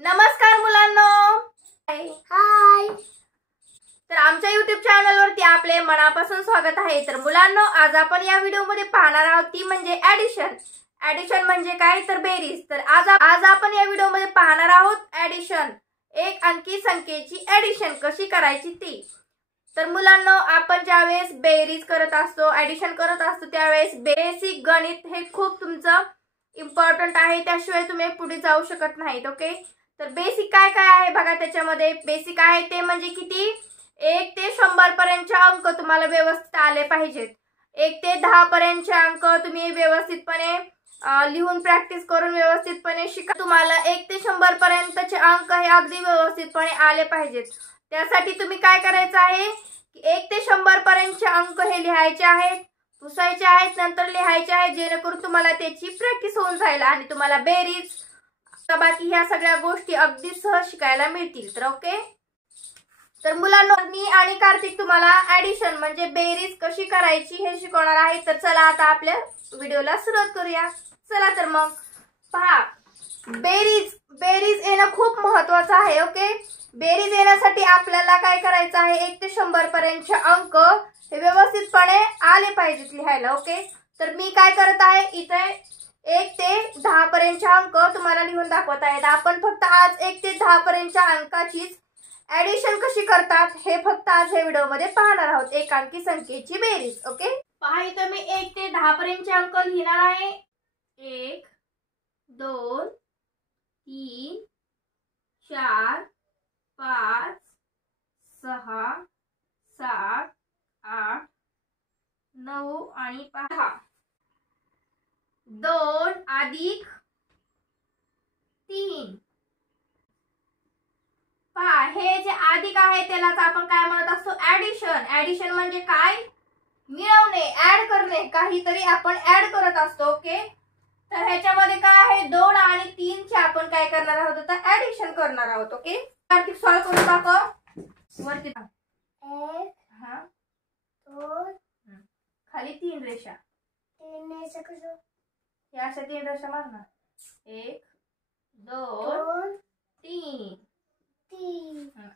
नमस्कार मुलांनो. हाय. तर आमच्या YouTube चॅनलवरती आपले मनापासून स्वागत आहे. तर मुलांनो, आज आपण या व्हिडिओमध्ये पाहणार आहोत ती म्हणजे ॲडिशन. ॲडिशन म्हणजे काय तर बेरीज. तर आज आपण या व्हिडिओमध्ये पाहणार आहोत ॲडिशन, एक अंकी संख्येची ॲडिशन कशी करायची ती. तर मुलांनो, आपण ज्यावेळेस बेरीज करत असतो, ॲडिशन करत असतो, त्यावेळेस बेसिक गणित हे खूप तुमचं इम्पॉर्टंट आहे. त्याशिवाय तुम्ही पुढे जाऊ शकत नाहीत. ओके. तर बेसिक काय काय आहे बघा. त्याच्यामध्ये बेसिक आहे ते म्हणजे किती, 1 ते 100 पर्यंतचे अंक तुम्हाला व्यवस्थित आले पाहिजेत. 1 ते 10 पर्यंतचे अंक तुम्ही व्यवस्थितपणे लिहून प्रॅक्टिस करून व्यवस्थितपणे शिका. तुम्हाला 1 ते 100 पर्यंतचे अंक हे अगदी व्यवस्थितपणे आले पाहिजेत. त्यासाठी तुम्ही काय करायचं आहे की 1 ते 100 पर्यंतचे अंक हे लिहायचे आहेत, पुसायचे आहेत, नंतर लिहायचे आहेत, जेणेकरून तुम्हाला त्याची प्रॅक्टिस होऊन जाईल आणि तुम्हाला बेरीज बाकी ह्या सगळ्या गोष्टी अगदी सहज शिकायला मिळतील. तर ओके. तर मुलांनो, मी आणि कार्तिक तुम्हाला ॲडिशन म्हणजे बेरीज कशी करायची हे शिकवणार आहे. तर चला आता आपल्या व्हिडिओला सुरुवात करूया. चला तर मग पहा, बेरीज येणं खूप महत्वाचं आहे. ओके. बेरीज येण्यासाठी आपल्याला काय करायचं आहे, 1 ते 100 पर्यंतचे अंक हे व्यवस्थितपणे आले पाहिजेत लिहायला. ओके. तर मी काय करत आहे, इथे 1 ते 10 पर्यंतचे अंक तुम्हाला लिहून दाखवत आहेत. आपण फक्त आज 1 ते 10 पर्यंतच्या अंकाचीच ॲडिशन कशी करतात हे फक्त आज या व्हिडिओमध्ये पाहणार आहोत, एक अंकी संख्येची बेरीज. ओके. पहा, इथे मी 1 ते 10 पर्यंतचे अंक लिहिणार आहे. 1 2 3 4 5 6 7 8 9 आणि 10. 2 अधिक 3. पहा, हे जे अधिक आहे त्यालाच आपण काय म्हणत असतो, ॲडिशन. ॲडिशन म्हणजे काय, मिळवणे, ऍड करणे, काहीतरी आपण ऍड करत असतो. ओके. तर ह्याच्यामध्ये काय आहे, 2 आणि 3 चे आपण काय करणार आहोत, आता ॲडिशन करणार आहोत. ओके. कार्तिक सॉल्व करून दाखव. वरती 1 हा 2 खाली 3 रेषा, 3 रेषा कसं, या अशा 3 रेषा मारणार. 1 2 3.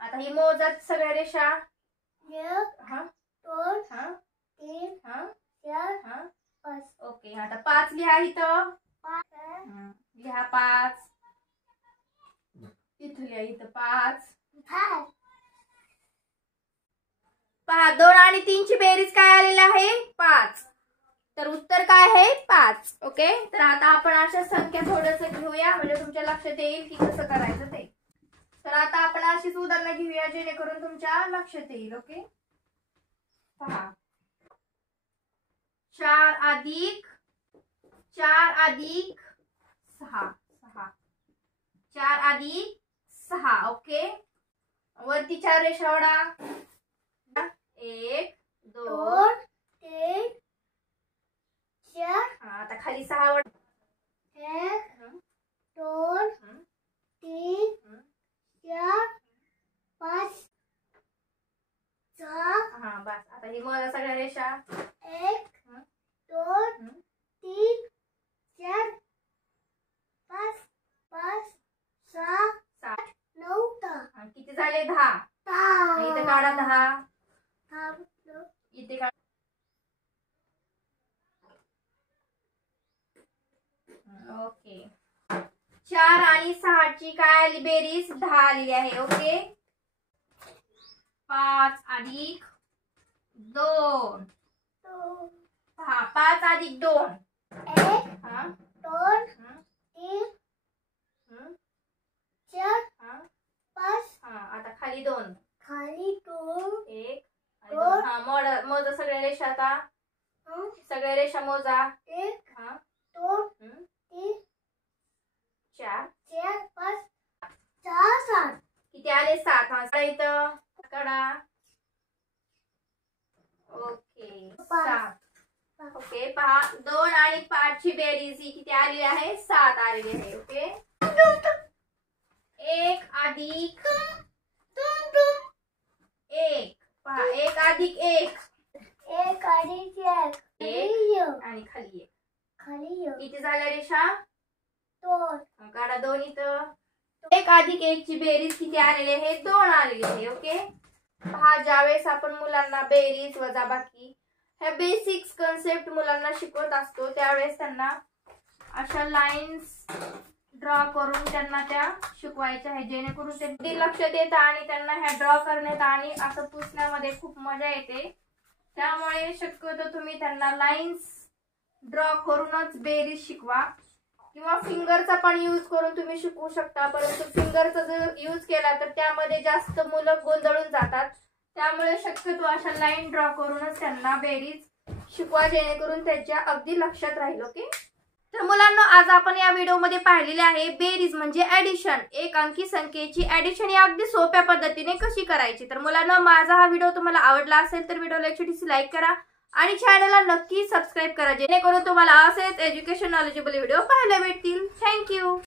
आता ही मोजात सगळ्या रेषा. 1 हा 2 हा 3 हा 4 हा 5. ओके. आता 5 लिहा इथं. 5 लिहा 5. इथं लिहा, इथं 5. पहा, 2 आणि 3 ची बेरीज काय आलेली आहे, 5. तर उत्तर काय आहे, 5. ओके. तर आता आपण अशा संख्या थोडस घेऊया, म्हणजे तुमच्या लक्षात येईल की कसं करायचं ते. तर आता आपण अशीच उदाहरणं घेऊया जेणेकरून तुमच्या लक्षात येईल. ओके. पहा, 4 अधिक 6 4 अधिक 6. ओके. वरती 4 रेषा ओढा. 1 2 3 4. आता खाली 6 ओढा. 1 2 3 4 5 6. हा बस. आता ही मोजा सगळ्या रेषा. 1 2 3 4 5 5 6 7 9 10. किती झाले, 10. इथे काढा 10. इथे काढा. ओके. 4 आणि 6 ची काय आली बेरीज, 10 आलेली आहे. ओके. 5 अधिक 2. पहा, 5 अधिक 2. 1 हा 2 हा 3 हं, 4 हा 5. हा. आता खाली 2. खाली 2 1 आणि 2. 2. हा मोजा सगळ्या रेषा. आता सगळ्या रेषा मोजा. 1 हा 2 हं, 3 4 4 5 6 7. किती आले, 7. हा इथं काढा. ओके. 7. ओके. पहा, 2 आणि 5 ची बेरीज ही किती आली आहे, 7 आलेली आहे. ओके. 1 अधिक 1. पहा, 1 अधिक 1. 1 अधिक 1 आणि खाली 1. खाली किती झाल्या रेषा, 2. काढा 2 इथं. 1 अधिक 1 ची बेरीज किती आलेली आहे? 2 आलेली आहे. ओके, पहा ज्यावेळेस आपण मुलांना बेरीज वजाबाकी ह्या बेसिक्स कन्सेप्ट मुलांना शिकवत असतो त्यावेळेस त्यांना अशा लाईन्स ड्रॉ करून त्यांना त्या शिकवायच्या आहे, जेणेकरून ते लक्षात येतं आणि त्यांना ह्या ड्रॉ करण्यात आणि असं पुसण्यामध्ये खूप मजा येते. त्यामुळे शक्यतो तुम्ही त्यांना लाईन्स ड्रॉ करूनच बेरीज शिकवा, किंवा फिंगरचा पण यूज करून तुम्ही शिकवू शकता. परंतु फिंगरचा जर यूज केला तर त्यामध्ये जास्त मुलं गोंधळून जातात. त्यामुळे शक्यतो अशा लाईन ड्रॉ करूनच त्यांना बेरीज शिकवा, जेणेकरून त्यांच्या अगदी लक्षात राहील. ओके, तर मुलांना आज आपण या व्हिडिओमध्ये पाहिलेले आहे बेरीज म्हणजे ऍडिशन, एक अंकी संख्येची ऍडिशन ही अगदी सोप्या पद्धतीने कशी करायची. तर मुलांना माझा हा व्हिडिओ तुम्हाला आवडला असेल तर व्हिडिओला एक छोटीशी लाईक करा आणि चॅनलला नक्की सबस्क्राईब करा, जेणेकरून तुम्हाला असेच एज्युकेशन नॉलेजेबल व्हिडिओ पाहायला भेटतील. थँक्यू.